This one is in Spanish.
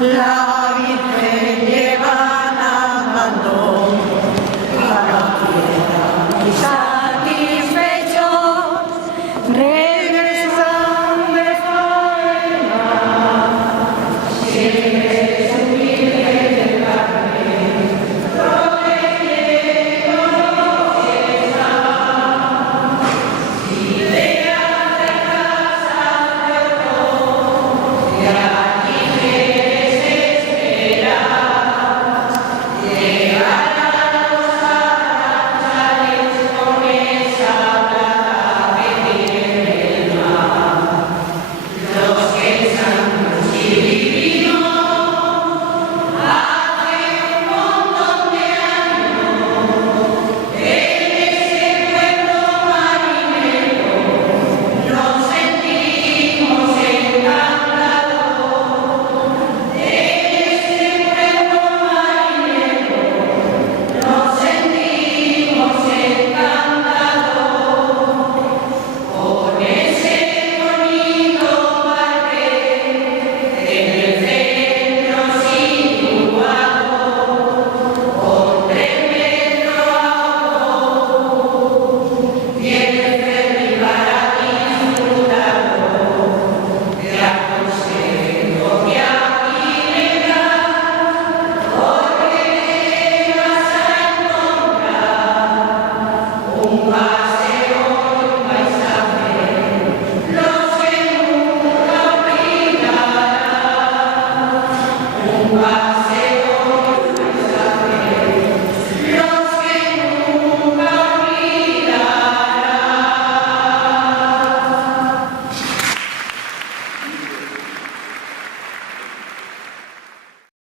La Virgen lleva andando a la tierra y satisfechos regresan de faena. Siempre su Virgen del Carmen, protegiendo está. Ideas de casa de oro, y allí quieres esperar. Llegarán los arranchales con esa plata que tiene el mar. Los que sanos y divinos hace un montón de años en ese pueblo marinero nos sentimos encantados. En ese pueblo marinero nos sentimos encantados con ese bonito parque en el centro situado, con 3 metros y el ferry para disfrutarlo. Te aconsejo que aquí vengas, porque vas a encontrar un paseo y paisaje, los que nunca olvidarás. Un